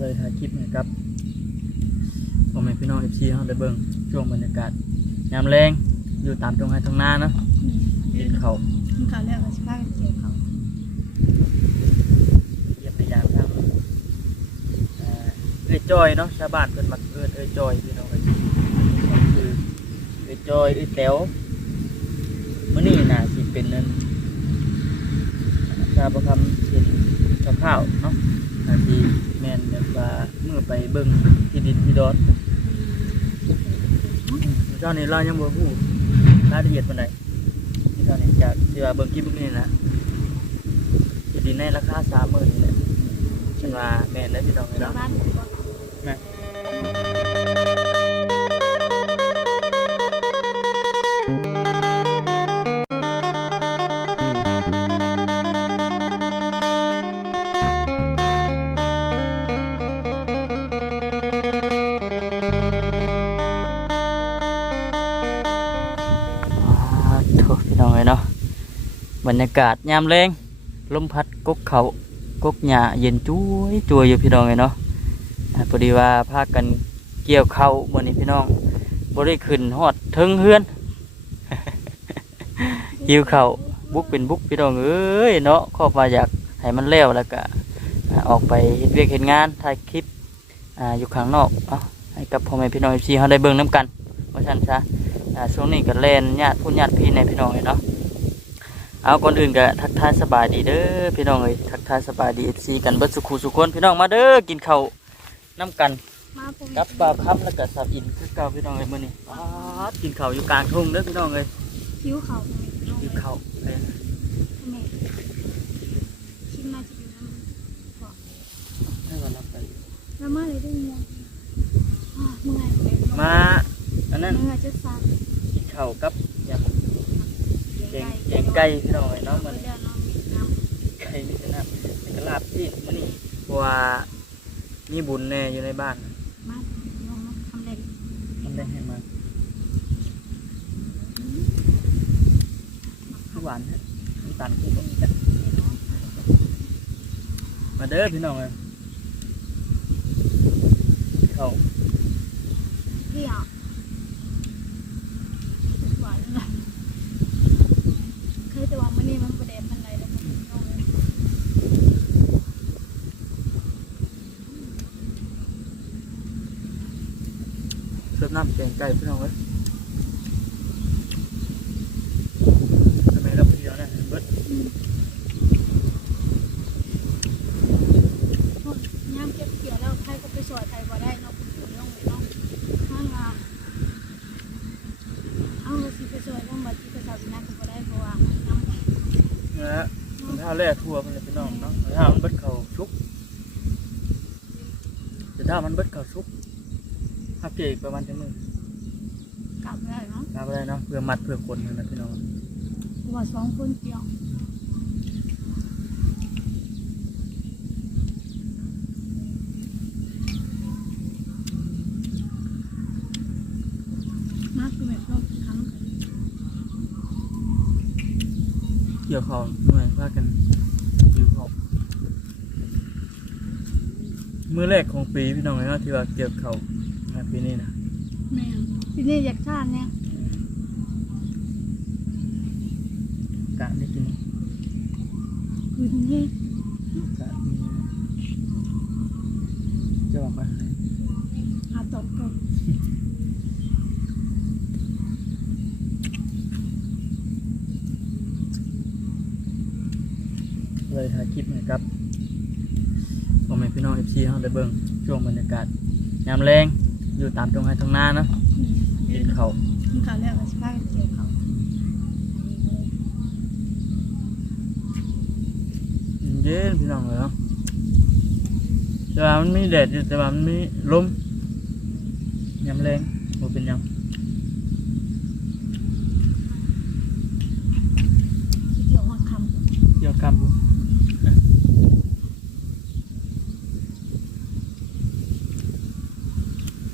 เลยถ่ายคลิปให้กับพ่อแม่พี่น้องเอฟซีเขาได้เบิ่งช่วงบรรยากาศยามแรงอยู่ตามตรงไห้ตรงหน้าเนาะกินเขาวกินข้าวแล้วก็สิพากันเกี่ยวข้าวเยี่ยมพยายามทางเอ่อเอ้ยจอยเนาะชาวบ้านเพิ่นมักเอิ้นเอ้ยจอยพี่น้องเอ้ยคือเอ้ยจอยเอ้ยแต๋วมื้อนี้น่าสิเป็นนั่นชาประคำเช่นข้าวๆเนาะ อาทีแม่นแบบว่าเมื่อไปเบิ่งที่ดินที่ดอนเจ้านี่เรายังบ่ฮู้รายละเอียดปานใดที่เจ้านี่จากที่ว่าเบิ่งคลิปนี้นะที่ดินในราคา30,000นี่แหละฉันว่าแม่นได้อพี่น้องเอ้ยเนาะบ้านสิบ่แม่ รรยากาศยามแรงลมพัดกกเขากกหญ้าเย็นจุ้ยจุยอยู่พี่น้องเลยเนาะพอดีว่าพากันเกี่ยวเขาวันนี้พี่น้องบ่ได้ขึ้นฮอดเทิงเฮือนหิวเขาบุกเป็นบุกพี่น้องเอ้ยเนาะขอบมาอยากให้มันแล้วแล้วก็ออกไปเฮ็ดเวียกเฮ็ดงานถ่ายคลิปออยู่ข้างนอกเนาให้กับพ่อแม่พี่น้อง FC เฮาได้เบิ่งนํกันว่าซั่นซะช่วงนี้ก็เล่นญาติผู้ญาติพี่ในพี่น้องเลยเนาะ เอาก่อนอื่นก็ทักทายสบายดีเด้อพี่น้องเอ้ยทักทายสบายดีเอฟซีกันเบิดสุขุสุขคนพี่น้องมาเด้อกินข้าวน้ำกันมาผมกับบ่าวค่ำแล้วก็สับอินคือเก่าพี่น้องเอ้ยมื้อนี้ป๊าดกินข้าวอยู่กลางทุ่งเด้อพี่น้องเอ้ยคิ้วข้าวน้องกินข้าวเอ้ยแม่ชิมมาจะอยู่นำให้วันรับไปแล้วมาเลยได้เงินอ่าเมื่อยเลยมาอันนั้นเมื่อยจะสั่นกินข้าวกับยำ แกงแกงไก่พี่น้องเอ้ยเนาะมันเดี๋ยวน้องมีน้ไก่นี่นะแล้วก็ลาบที่มื้อนี้เพราะว่ามีบุญแน่อยู่ในบ้านมาน้องทำเล่นทำได้ให้มาคือหวานฮะน้ำตาลคือบ่มีจ้ะมาเด้อพี่น้องเลยเข้าพี่อะหวานเลยเคยแต่ว่ามื้อนี้มันประเด็นพันใดแล้วมันน้องเลย เสิร์ฟ น้ำแกงไก่พี่น้องเลยทำไมเราเดียวนะเบิดย่างเก็บเกี่ยวแล้วใครก็ไปสวยใครบ่ได้เนาะคุณน้องเลยเนาะข้างอะเอาสิไปสวยต้องมาที่กระสาวนักก็บ่ได้เพราะว่าน้ำนะฮะมันท่าแร่ทั่วมันเลยพี่น้องเนาะมันท่ามันเบิดเข่าชุกแต่ถ้ามันเบิดเข่าชุก พักเกอีกประมาณจะมือกลับได้เนาะทำอะไรเนาะเพื่อมัดเพื่อคนนั่นนะพี่น้องเพราะว่าสองคนเกี่ยวมาคือแบบรอบครั้งเกี่ยวเขาหน่วยพากันอยู่เขามือแรกของปีพี่น้องเลยเนาะที่ว่าเกี่ยวเขานะ ปีนี้นะแม่ที่นี่อยากชาติเนี่ยกะได้กินคืนนี้กะมีจะบอกว่าอาตกก็เลยถ่ายคลิปให้ครับพ่อแม่พี่น้องเอฟซีเขาได้เบิ่งช่วงบรรยากาศยามแรง อยู่ตามตรงไห้ตรงหน้าเนาะกินเขาวกินข้าวแล้วก็สิพากันเกี่ยวข้าวเย็นพี่น้องเลยเนาะแต่ว่ามันมีแดดอยู่แต่ว่ามันมีลมยามแรงบ่เป็นหยังสิเกี่ยวหอดคเกี่ยวกับ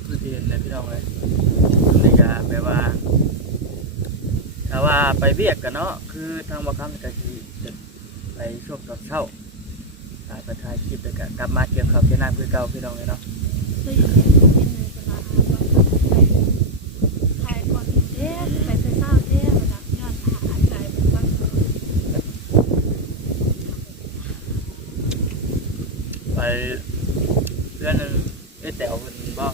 คือที่เห็นเลยพี่น้องเลยนี่ก็แปลว่า ถ้าว่า ไปเบียกกันเนาะคือทางบางครั้งก็คือจะไปช่วงตอนเช้าถ่ายไปถ่ายคลิปแล้วก็กลับมาเกี่ยวข้าวเกี่ยวน้ำคือเก่าพี่น้องเลยเนาะเคยเห็นเป็นในตลาดว่าไปถ่ายก่อนเด้ไปไปเศร้าเด้เวลาย้อนหาใจแบบว่าไปเพื่อนนึงเอ้ยแต๋วเพิ่นบอก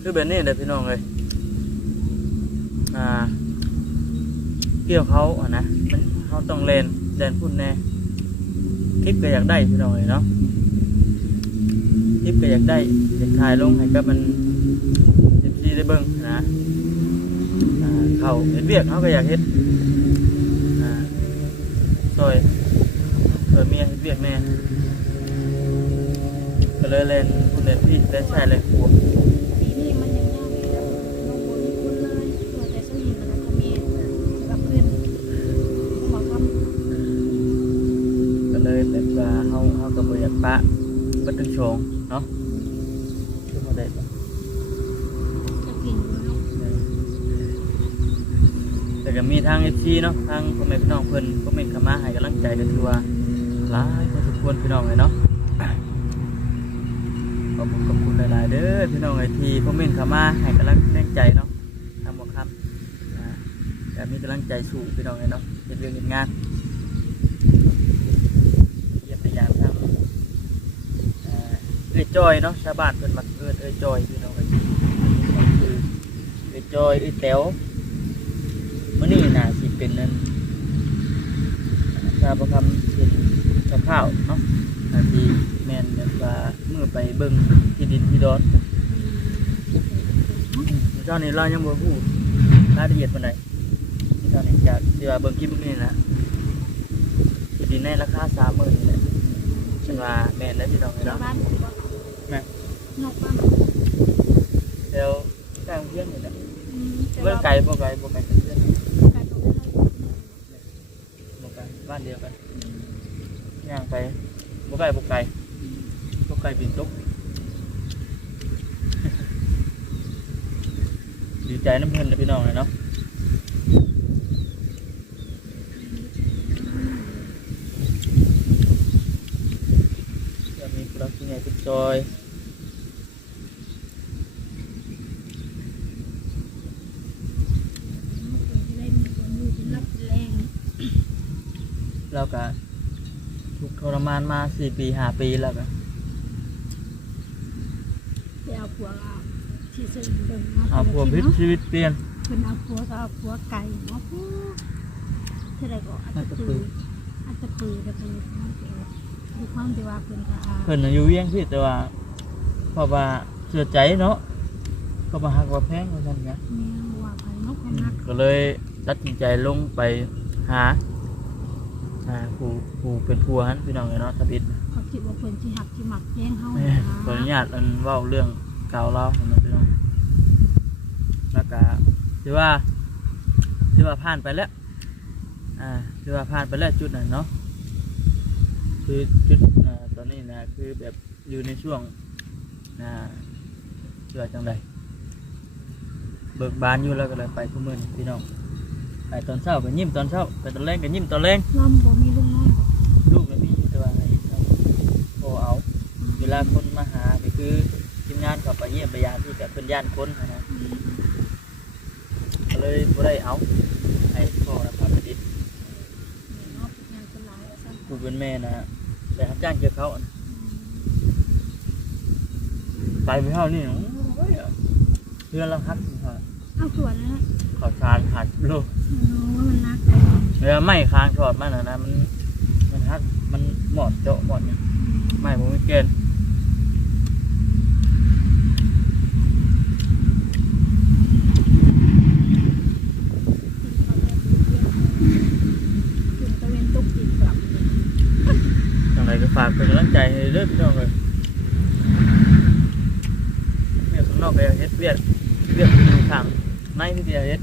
คือแบบนี้เลยพี่น้องเลยอ่า เกี่ยวเขาอะนะมันเขาต้องเลนเลนพุ่นแน่คลิปก็อยากได้พี่น้องเลยเนาะคลิปก็อยากได้อยากถ่ายลงให้กับมันเอฟซีได้เบิ่งนะเขาเฮ็ดเวียกเขาก็อยากเฮ็ดอ่าซอยซอยเมียเฮ็ดเวียกแน่ก็เลยเล่นพุ่นเล่นพี่เล่นชายเล่นผัว ปีนี้มันยังยากอยู่แบบบางคนมีคนเลยตัวแต่สมีมันก็มีกับเพื่อนหมอทำ ก็เลยแบบว่าเฮาเฮาก็บ่อยากปะบ่ตึงโชงเนาะคือบ่ได้บ่จะกินอยู่เนาะแต่ก็มีทาง FC เนาะทางพ่อแม่พี่น้องเพิ่นคอมเมนต์เข้ามาให้กำลังใจก็ถือว่าหลายพอสมควรพี่น้องเลยเนาะขอบคุณขอบคุณหลาย ๆ เด้อพี่น้องไอทีคอมเมนต์เข้ามาให้กำลังแรงใจเนาะทำบ่ครับอ่าก็มีกำลังใจสู้พี่น้องเลยเนาะเฮ็ดเรื่องเฮ็ดงานเยี่ยมพยายามทำอ่าเอ้ยจอยเนาะชาวบ้านเพิ่นมักเอิ้นเอ้ยจอยพี่น้องเอ้ยเอ้ยจอยเอ้ยแต๋วมื่อนี้น่าสิเป็นนั่นชาวประคำเป็นชาวข้าวเนาะอาทีแม่นแบบว่ามื่อไปเบิ่งที่ดินที่ดอนเจ้านี่เรายังบ่ฮู้รายละเอียดปานใดเจ้านี่จากที่ว่าเบิ่งคลิปนี้นะที่ดินในราคา30,000นี่แหละฉันว่าแม่นแล้วพี่น้องเนาะ นบอกว่าแม่นอกบ้านแล้วใกล้โรงเรียนนี่แหละอืมแต่เมื่อว่าไกลบ่ไกลบ่ไกลกันเพื่อนการตรงนั้นเราบ่ไกลบ้านเดียวกันย่างไปบ่ไกลบ่ไกลบ่ไกลบินตกดีใจน้ำเพิ่นนะพี่น้องเลยเนาะจะมีผู้รัก ผู้ใหญ่เป็นจอยจะได้มีคนอยู่เป็นรับเป็นแรงแล้วก็ถูกทรมานมาสี่ปีห้าปีแล้วก็ไปเอาผัวเราที่ซึ่งเบิ่งมาเอาผัวพิษชีวิตเปลี่ยนเพิ่นเอาผัวก็เอาผัวไก่เนาะผู้เท่าไรก็อัตตปืออัตตปือแต่เพิ่ นนั่นเองดูความที่ว่าเพิ่นก็อาเพิ่นน่ะอยู่เวียงพี่แต่ว่าเพราะว่าเชื่อใจเนาะก็มาหักว่าแพงว่าซั่นไงแม่ว่าไปเนาะความรักก็เลยตัดสินใจลงไปหาหาผู้ผู้เป็นผัวฮันพี่น้องเนาะทบิดเขาคิดว่าเพิ่นสิหักสิหมักแย่งเฮาแม่ขออนุญาตอันเว้าเรื่องเก่าเล่าให้มันพี่น้องแล้วก็ถือว่าถือว่าผ่านไปแล้วอ่าถือว่าผ่านไปแล้วจุดนั้นเนาะ คือจุดอ่าตอนนี้นะคือแบบอยู่ในช่วงอ่าเชื่อจังใดเบิกบานอยู่แล้วก็เลยไปทุกมื้อนี้พี่น้องไปตอนเช้าก็ยิ้มตอนเช้าไปตอนแรงก็ยิ้มตอนแรงลำบ่มีลูกน้อยบ่ลูกมันมีอยู่แต่ว่าไอ้เขาโอเอา เวลาคนมาหาก็คือทีมงานเขาไปเยี่ยมไปยามที่แบบเป็นย่านคนนะนะก็เลยบ่ได้เอาไอ้พ่อนะพาไปดิษ เนาะงานคน หลายว่าซั่นผู้เป็นแม่นะไปรับจ้างเกี่ยวเขาอะไปไม่เท่านี่โอ้ยเพื่อนเราฮักเขาเอาส่วนนั้นนะเขาชานผ่านโลกโอ้มันนักเวลาไม่ค้างถอดมันนะนะมัน มันฮักมันหมอดเจาะหมอดเนี่ยไม่ผมไม่เกณฑ์ ขึ้นตะเวนตกดินกลับ อย่างไรก็ฝาก เป็นกำลังใจให้เด้อพี่น้องเลยเวียกข้างนอกไปเฮ็ดเวียดเวียกอยู่ทางในที่เดียวเฮ็ดย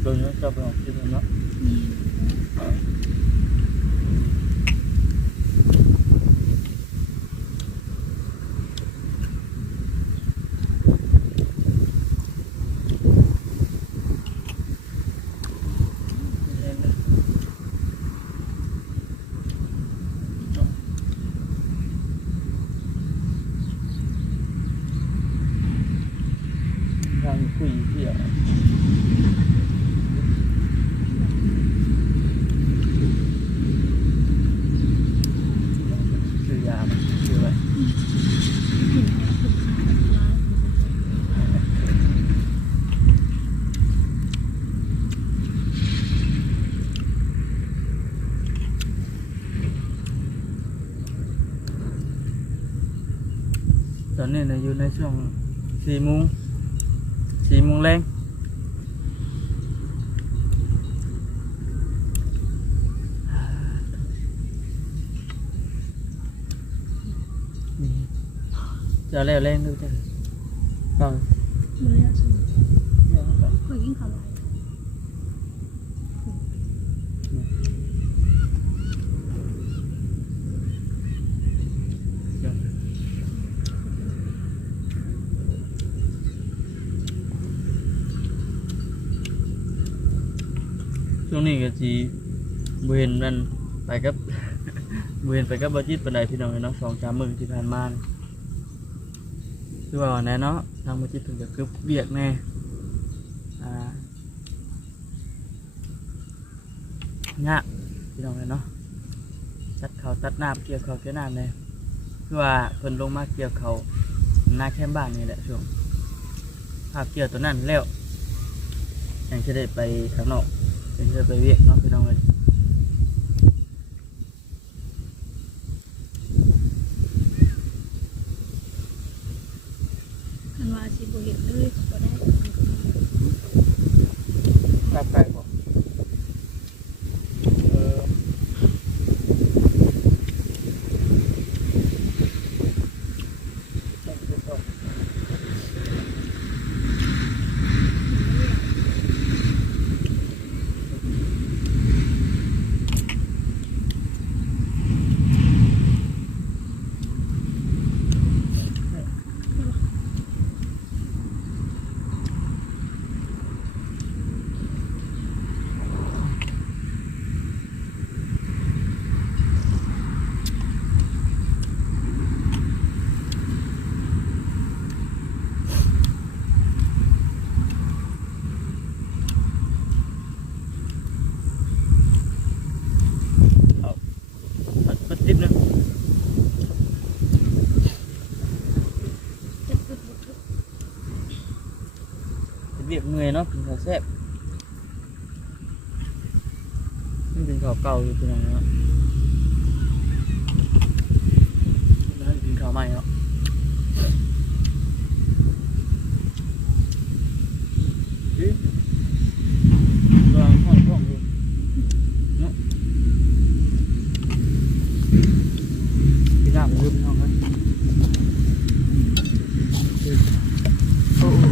เฉพาะชอบไปออกที่นั่นเนาะ นี่ อ นนี้เนี่ยอยู่ในช่วงสี่โมงสี่โมงแรงนี่จะเอาแล้วแรงดูจ้ะฟังมื้อแล้วสิเนี่ยเอาไปคุยกินข้าวหลายเดี๋ย งนี้ก็จีบเห็นนั่นไปกับบเห็นไปกับบจิตปันไดพี่น้องเนาะสองสามมื้อที่ผ่านมาคือว่าแน่เนาะทางบจิตถึงจะกึบเบียกแน่อ่ายากพี่น้องเนาะตัดเขาตัดน้ำเกี่ยวเขาเกี่ยวน้ำเลยคือว่าเพิ่นลงมาเกี่ยวเขาหน้าแคมบ้านนี่แหละช่วงภาพเกี่ยวตัวนั้นแล้วยังจะได้ไปข้างนอก ยังจะได้ไปเวียกเนาะพี่น้องเลย คันว่าสิบ่เห็นเลยก็บ่ได้มันก็มี กลับไก่บอกเออเอาเอาเอาติ๊บหนึง จะปึ๊บบ่ปึ๊บ เป็นเวียก เมื่อยเนาะกินข้าวแซ่บนี่เป็นขาวเก่าอยู่พี่น้องเนาะแล้วกินข้าวใหม่เนาะอิ๊ะวางห้องห้องดูเนาะพี่น้ำลืมพี่น้องครับโอ้โห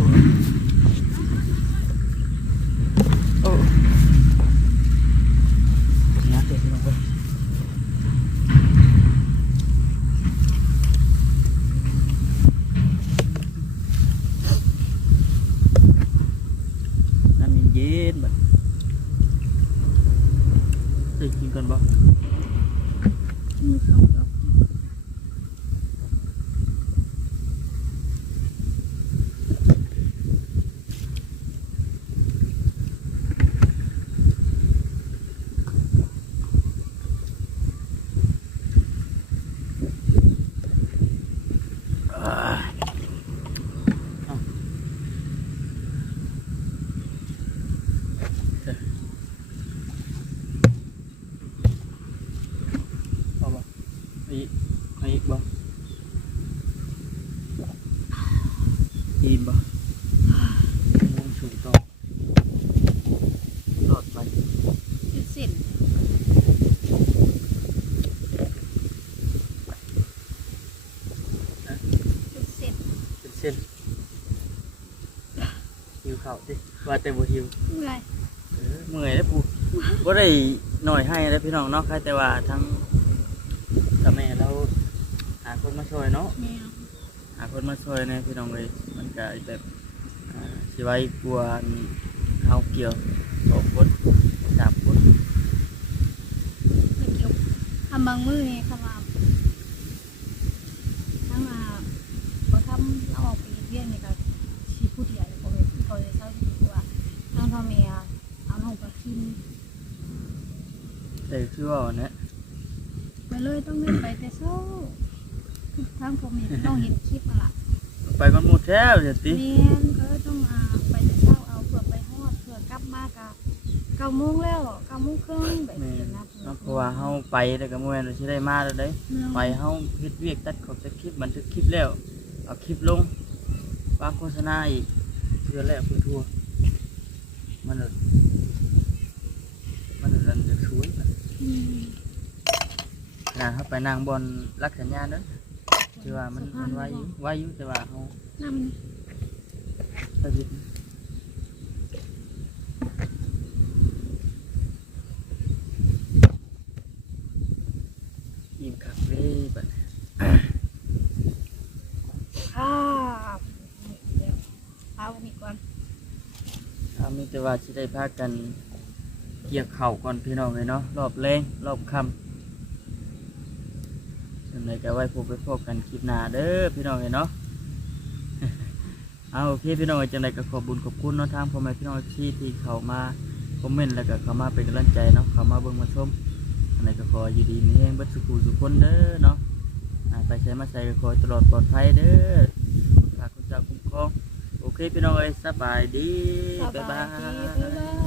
โอ้นะเดี๋ยวพี่น้องเอ้ยน้ำเย็นๆแบบเฮ้ยกินก่อนบ่ มีสองดอก อ่าเอาเดี๋ยวเอาบ่เอาอีกเอาอีกบ่อิ่มบ่มุ่งสูงต่อรอดไป เป็นเส้นเป็นเส้น เป็นเส้น หิวข้าวดิว่าแต่บ่หิวเมื่อยเออเมื่อยแล้วปูบ่ได้หน่อยให้แล้วพี่น้องเนาะใครแต่ว่าทั้งกับแม่เราหาคนมาช่วยเนาะแนวหาคนมาช่วยเนี่ยพี่น้องเลยมันก็แบบอ่าสิไว้กลัวเฮาเกี่ยวสองคนสามคนไม่เกี่ยวทำบางมือนี่คำว่าทั้งอ่าบ่ทำเอาออกไปเฮ็ดเวียนนี่ก็สิผู้เดียวบ่แม่นเขาเลยเศร้าที่สุดว่าทั้งพ่อแม่เอาน้องไป กิน แต่คือว่าเนี่ยไปเลยต้องเล่นไปแต่เช้าทางพ่อแม่ต้องเห็นคลิปมาล่ะไปมันหมดแล้วเดี๋ยวติเรียนก็ต้องอ่าไปแต่เช้าเอาเพื่อไปฮอดเพื่อกลับมากะเก้าโมงแล้วเก้าโมงครึ่งแบบแม่นี้นะเนาะเพราะว่าเฮาไปแล้วก็บ่แม่นว่าสิได้มาแล้วเด้ เมืองไปเฮาเฮ็ดเวียกตัดขอบตัดคลิปบันทึกคลิปแล้วเเอาคลิปลงวางโฆษณาอีกเพื่อแลกเพื่อทั่วมันเลยมันเลยจะช่วยแบบ อืม ข นาดเขาไปนั่งบนรักสัญญาณเนอะที่ว่ามันมันไวอยู่ไวอยู่แต่ว่าเขาน้ำไปผิดอิ่มคักเลยบัดนี้ข้าเดี๋ยวเอาอันนี้ก่อนถ้ามีแต่ว่าสิได้พากันเกี่ยวเข่าวก่อนพี่น้องเลยเนาะรอบแรงรอบค่ำ สำหรับก็ไว้พบไปพบกันคลิปหน้าเด้อพี่น้องเลยเนาะเอาโอเคพี่น้องเอ้ยจังไดก็ขอบบุญขอบคุณเนาะทางพ่อแม่พี่น้องที่ที่เขามาคอมเมนต์แล้วก็เขามาเป็นกำลังใจเนาะเขามาเบิ่งมาชมอันไหนก็ขออยู่ดีมีแรงบัดสุขุสุขคนเด้อเนาะไปใช้มาใส่ก็ขอตลอดปลอดภัยเด้อฝากคุณเจ้าคุ้มครองโอเคพี่น้องเอ้ยสบายดีสบ๊ายบาบายดีบ๊ายบาย